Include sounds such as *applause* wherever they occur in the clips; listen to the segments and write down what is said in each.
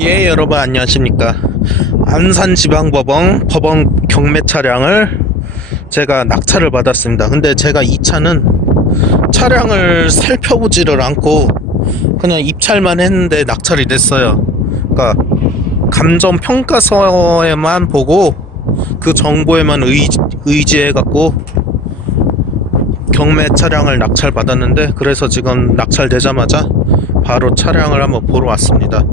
예, 여러분 안녕하십니까. 안산지방법원 법원 경매 차량을 제가 낙찰을 받았습니다. 근데 제가 이 차는 차량을 살펴보지를 않고 그냥 입찰만 했는데 낙찰이 됐어요. 그러니까 감정 평가서에만 보고 그 정보에만 의, 의지해 갖고 경매 차량을 낙찰 받았는데 그래서 지금 낙찰되자마자 바로 차량을 한번 보러 왔습니다.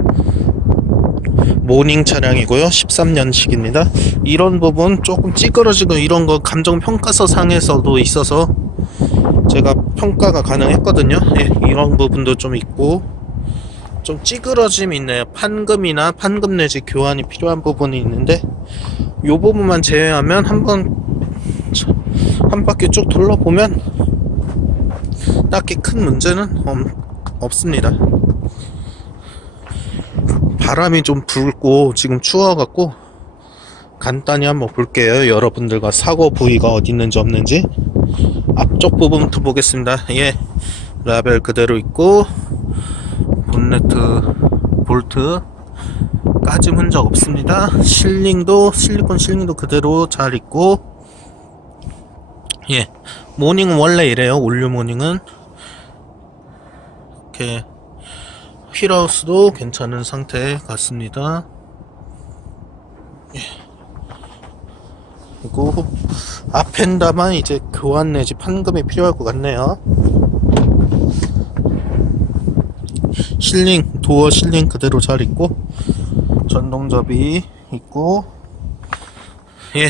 모닝 차량이고요. 13년식입니다. 이런 부분 조금 찌그러지고 이런 거 감정 평가서 상에서도 있어서 제가 평가가 가능했거든요. 예, 이런 부분도 좀 있고 좀 찌그러짐이 있네요. 판금이나 판금 내지 교환이 필요한 부분이 있는데 이 부분만 제외하면 한번 한 바퀴 쭉 둘러보면 딱히 큰 문제는 없, 없습니다. 바람이 좀 불고 지금 추워갖고 간단히 한번 볼게요. 여러분들과 사고 부위가 어디 있는지 없는지 앞쪽 부분부터 보겠습니다. 예, 라벨 그대로 있고 본네트 볼트 까짐 흔적 없습니다. 실링도 실리콘 실링도 그대로 잘 있고 예, 모닝은 원래 이래요. 올류 모닝은 이렇게 휠하우스도 괜찮은 상태 같습니다. 예. 그리고 앞엔다만 이제 교환 내지 판금이 필요할 것 같네요. 실링 도어 실링 그대로 잘 있고 전동접이 있고 예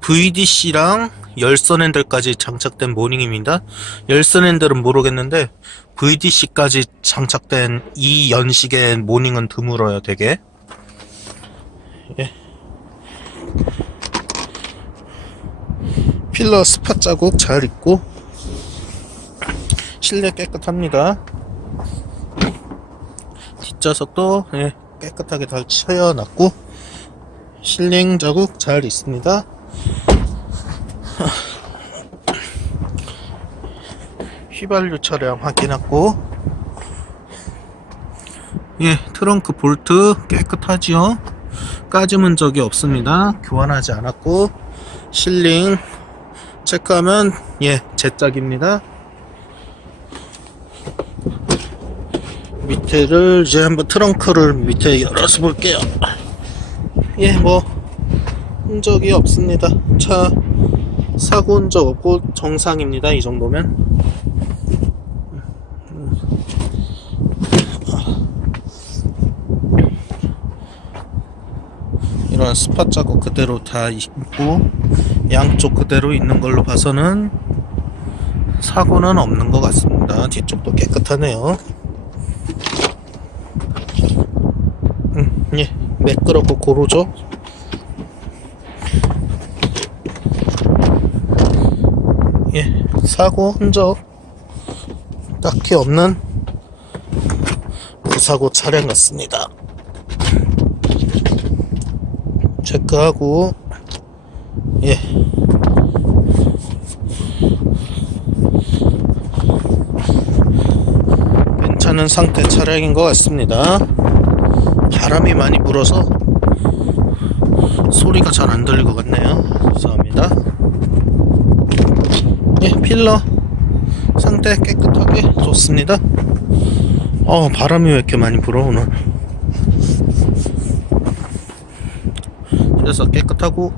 VDC랑 열선 핸들까지 장착된 모닝입니다. 열선 핸들은 모르겠는데 VDC까지 장착된 이 연식의 모닝은 드물어요, 되게. 예. 필러 스팟 자국 잘 있고 실내 깨끗합니다. 뒷좌석도 예, 깨끗하게 잘 채워놨고 실링 자국 잘 있습니다. *laughs* 휘발유 차량 확인하고. 예 트렁크 볼트 깨끗하지요? 까짐은 적이 없습니다. 교환하지 않았고. 실링 체크하면 예 제짝입니다. 밑에를 이제 한번 트렁크를 밑에 열어서 볼게요. 예 뭐 흔적이 없습니다. 차 사고 흔적 없고 정상입니다 이 정도면 이런 스팟 자국 그대로 다 있고 양쪽 그대로 있는 걸로 봐서는 사고는 없는 것 같습니다. 뒤쪽도 깨끗하네요. 음, 예, 매끄럽고 고르죠. 예, 사고 흔적 딱히 없는 무사고 차량 같습니다. 체크하고 예. 괜찮은 상태 차량인 것 같습니다. 바람이 많이 불어서 소리가 잘 안 들릴 것 같네요. 죄송합니다 예 필러 상태 깨끗하게 좋습니다. 어 바람이 왜 이렇게 많이 불어 오늘? 그래서 깨끗하고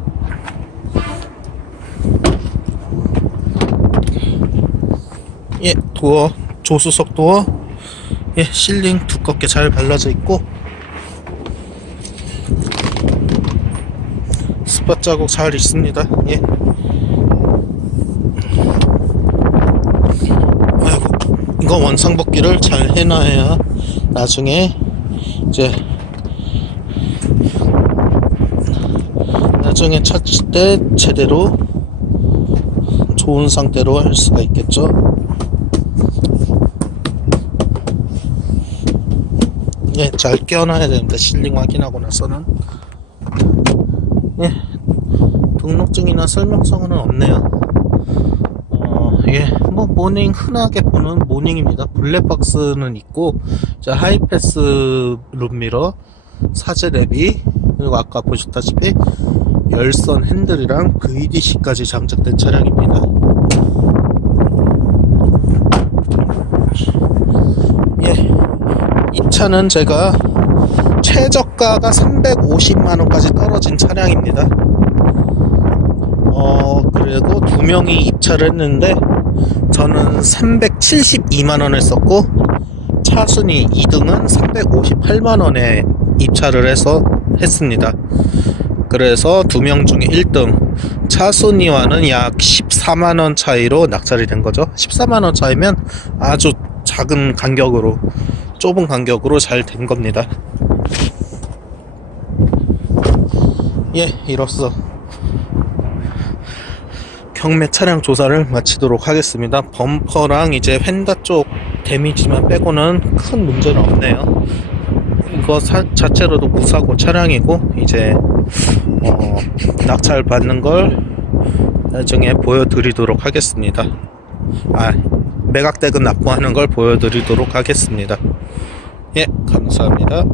예 도어 조수석 도어 예 실링 두껍게 잘 발라져 있고 스팟 자국 잘 있습니다. 예 아이고 이거 원상복귀를 잘 해놔야 나중에 이제 나중에 찾을 때 제대로 좋은 상태로 할 수가 있겠죠. 예, 잘 끼워놔야 됩니다. 실링 확인하고 나서는. 예, 등록증이나 설명서는 없네요. 어, 예, 뭐 모닝 흔하게 보는 모닝입니다. 블랙박스는 있고 이제 하이패스 룸미러, 사제 내비 그리고 아까 보셨다시피 열선 핸들이랑 VDC까지 장착된 차량입니다. 예, 이 차는 제가 최저가가 350만 원까지 떨어진 차량입니다. 어, 그리고 두 명이 입차를 했는데 저는 372만 원을 썼고 차순위 2등은 358만 원에 입차를 해서 했습니다. 그래서 두 명 중에 1등 차순위와는 약 14만 원 차이로 낙찰이 된 거죠. 14만 원 차이면 아주 작은 간격으로 좁은 간격으로 잘 된 겁니다. 예, 이로써 경매 차량 조사를 마치도록 하겠습니다. 범퍼랑 이제 휀다 쪽 데미지만 빼고는 큰 문제는 없네요. 이거 사- 자체로도 무사고 차량이고 이제 어, 낙찰 받는 걸 나중에 보여드리도록 하겠습니다. 아 매각 대금 납부하는 걸 보여드리도록 하겠습니다. 예, 감사합니다.